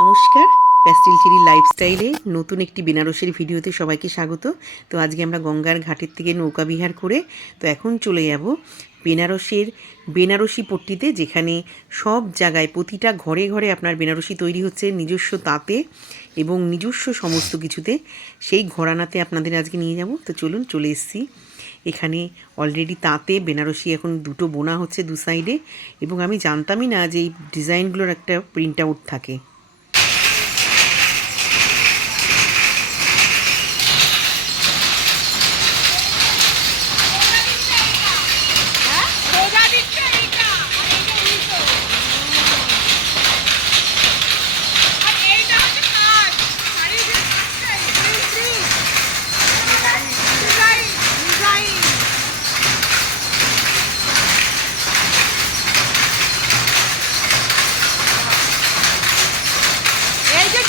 নমস্কার, pastel cherry লাইফস্টাইলে নতুন একটি বেনারসের ভিডিওতে সবাইকে স্বাগত। তো আজকে আমরা গঙ্গার ঘাটের থেকে নৌকা বিহার করে তো এখন চলে যাব বেনারসের বেনারসি পট্টিতে, যেখানে সব জায়গায় প্রতিটা ঘরে ঘরে আপনার বেনারসি তৈরি হচ্ছে নিজস্ব তাঁতে এবং নিজস্ব সমস্ত কিছুতে। সেই ঘরানাতে আপনাদের আজকে নিয়ে যাব। তো চলুন, চলে এসেছি। এখানে অলরেডি তাঁতে বেনারসি এখন দুটো বোনা হচ্ছে দু সাইডে, এবং আমি জানতামই না যে এই ডিজাইনগুলোর একটা প্রিন্ট আউট থাকে।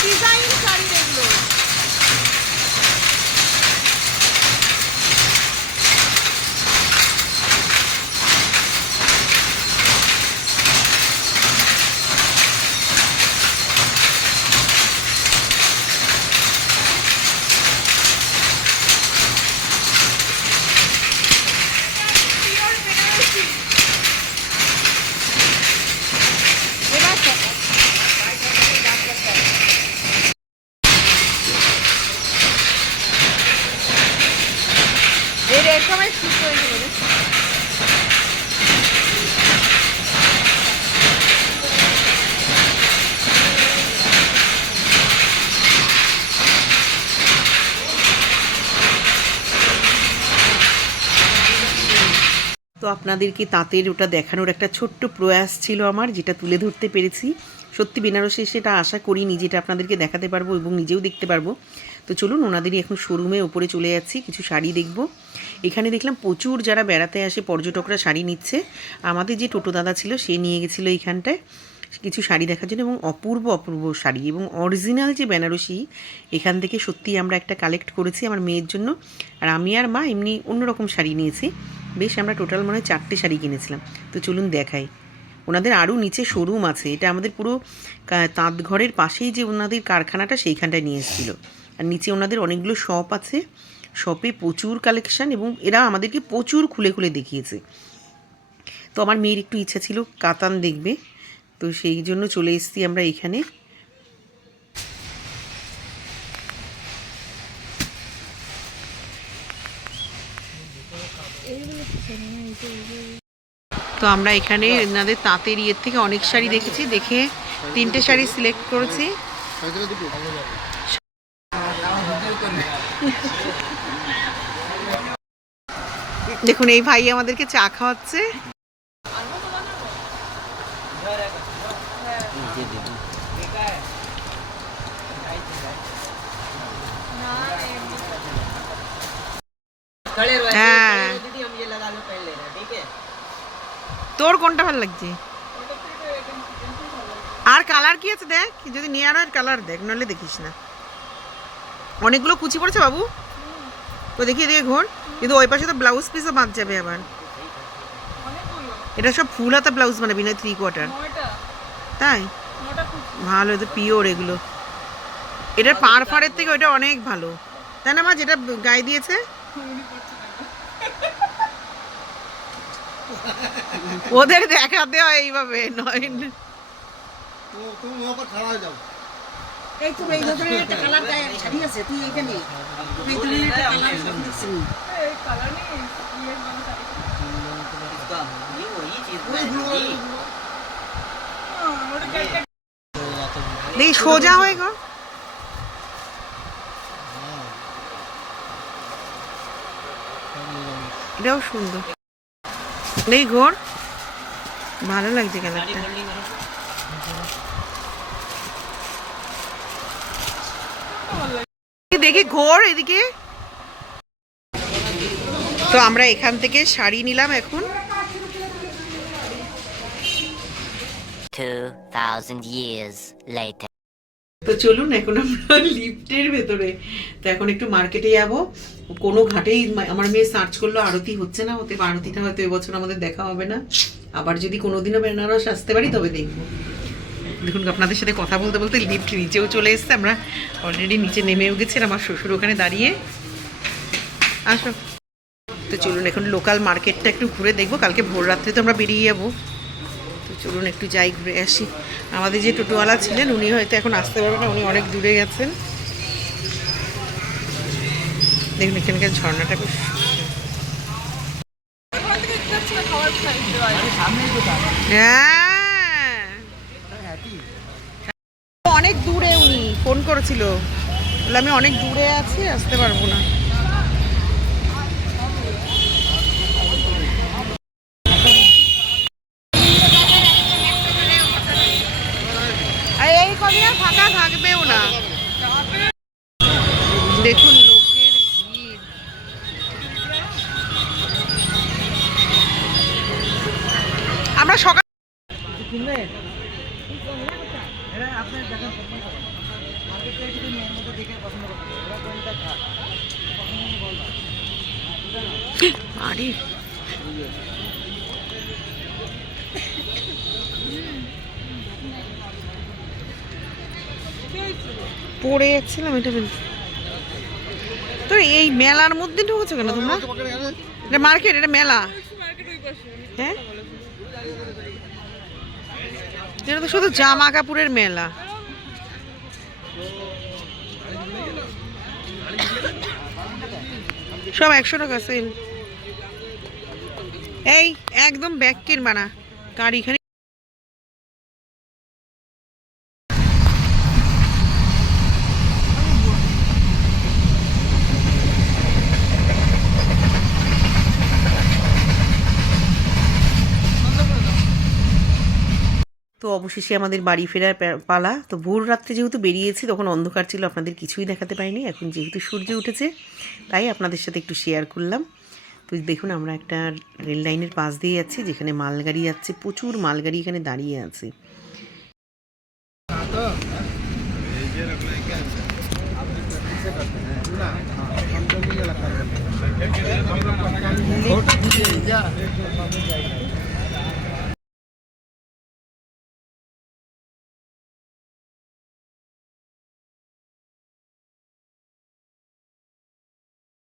ডিজাইন শাড়ি এগুলো এই রেড সময় ঠিক হয়ে যাবে। তো আপনাদেরকে তাঁতের ওটা দেখানোর একটা ছোট্ট প্রয়াস ছিল আমার, যেটা তুলে ধরতে পেরেছি। সত্যি বেনারসে সেটা আশা করিনি, যেটা আপনাদেরকে দেখাতে পারবো এবং নিজেও দেখতে পারবো। তো চলুন, ওনাদেরই এখন শোরুমে ওপরে চলে যাচ্ছি, কিছু শাড়ি দেখব। এখানে দেখলাম প্রচুর যারা বেড়াতে আসে পর্যটকরা শাড়ি নিচ্ছে। আমাদের যে টোটো দাদা ছিল সে নিয়ে গেছিলো এইখানটায় কিছু শাড়ি দেখার জন্য, এবং অপূর্ব অপূর্ব শাড়ি এবং অরিজিনাল যে বেনারসি। এখান থেকে সত্যিই আমরা একটা কালেক্ট করেছি আমার মেয়ের জন্য, আর আমি আর মা এমনি অন্যরকম শাড়ি নিয়েছি। বেশ, আমরা টোটাল মনে হয় 4টে শাড়ি কিনেছিলাম। তো চলুন দেখাই। ওনাদের আরও নিচে শোরুম আছে, এটা আমাদের পুরো তাঁত ঘরের পাশেই যে ওনাদের কারখানাটা সেইখানটায় নিয়ে এসেছিলো। আর নিচে ওনাদের অনেকগুলো শপ আছে, শপে প্রচুর কালেকশান, এবং এরা আমাদেরকে প্রচুর খুলে খুলে দেখিয়েছে। তো আমার মেয়ের একটু ইচ্ছা ছিল কাতান দেখবে, তো সেই জন্য চলে এসেছি আমরা এখানে। তো আমরা এখানে এনাদের তাঁতের ইয়ের থেকে অনেক শাড়ি দেখেছি, দেখে 3টে শাড়ি সিলেক্ট করেছি। দেখুন, এই ভাই আমাদেরকে চা খাওয়াচ্ছে। হ্যাঁ, তোর কোনটা ভালো লাগছে? আর কালার কি আছে দেখ, যদি নিয়ার হয় কালার দেখ, নইলে দেখিস না। অনেকগুলো কুচি পড়েছে বাবু, তো দেখিয়ে দিয়ে ঘোর। কিন্তু ওই পাশে তো ব্লাউজ পিসও বাদ যাবে আবার। এটা সব ফুল হাতা ব্লাউজ বানাবি না 3/4? তাই ভালো, তো পিওর এগুলো। এটার পাড় ফাড়ের থেকে ওইটা অনেক ভালো, তাই না মা? যেটা গায়ে দিয়েছে ওদের দেখাতে হয় এইভাবে, নয় এই তো এই ধরনের একটা কালার গায়ে শাড়ি আছে, তুই এইখানে এই ধরনের একটা কালার আছে। এই কালার নেই, ये वाला শাড়ি इसका ये वही चीज है। দেখি সোজা হয়ে গো, এটাও সুন্দর। দেখি ঘোর, ভালো লাগছে কালারটা। দেখি ঘোর এদিকে। তো আমরা এখান থেকে শাড়ি নিলাম এখন। 2000 years later. তো চলুন, এখন আমরা লিফটের ভেতরে। তো এখন একটু মার্কেটে যাব। কোনো ঘাটেই আমার মেয়ে সার্চ করলো, আরতি হচ্ছে না, হতে আরতিটা হয়তো এবছর আমাদের দেখা হবে না। আবার যদি কোনোদিনও বেনারস আসতে পারি তবে দেখবো। দেখুন আপনাদের সাথে কথা বলতে বলতে লিফট নিচেও চলে এসেছে, আমরা অলরেডি নিচে নেমেও গেছি, আর আমার শ্বশুর ওখানে দাঁড়িয়ে। আসো, তো চলুন এখন লোকাল মার্কেটটা একটু ঘুরে দেখবো, কালকে ভোর রাত্রে তো আমরা বেরিয়ে যাবো। তো চলুন একটু যাই, ঘুরে আসি। আমাদের যে টোটোওয়ালা ছিলেন উনি হয়তো এখন আসতে পারবেন না, উনি অনেক দূরে গেছেন। দেখুন এখানকার ঝর্ণাটা খুব হ্যাঁ, অনেক দূরে উনি ফোন করেছিল, বলে আমি অনেক দূরে আছি, আসতে পারবো না। আর এই কদিন আর ফাঁকা থাকবেও না, দেখুন লোকের ভিড়। আমরা সকাল আরে পড়ে যাচ্ছিলাম, এটা তো এই মেলার মধ্যে ঢুকেছো কেন তোমরা? এটা মার্কেট, এটা মেলা। হ্যাঁ, এটা তো শুধু জামা কাপড়ের মেলা। সব 100 টাকা সেল। এই একদম ব্যাগ কিনবা না, গাড়ি খানি। তো অবশেষে আমাদের বাড়ি ফেরার পালা। তো ভোর রাত্রে যেহেতু বেরিয়েছি তখন অন্ধকার ছিল, আপনাদের কিছুই দেখাতে পারিনি। এখন যেহেতু সূর্য উঠেছে তাই আপনাদের সাথে একটু শেয়ার করলাম। তো দেখুন আমরা একটা রেল লাইনের পাশ দিয়ে যাচ্ছি, যেখানে মালগাড়ি যাচ্ছে, প্রচুর মালগাড়ি এখানে দাঁড়িয়ে আছে।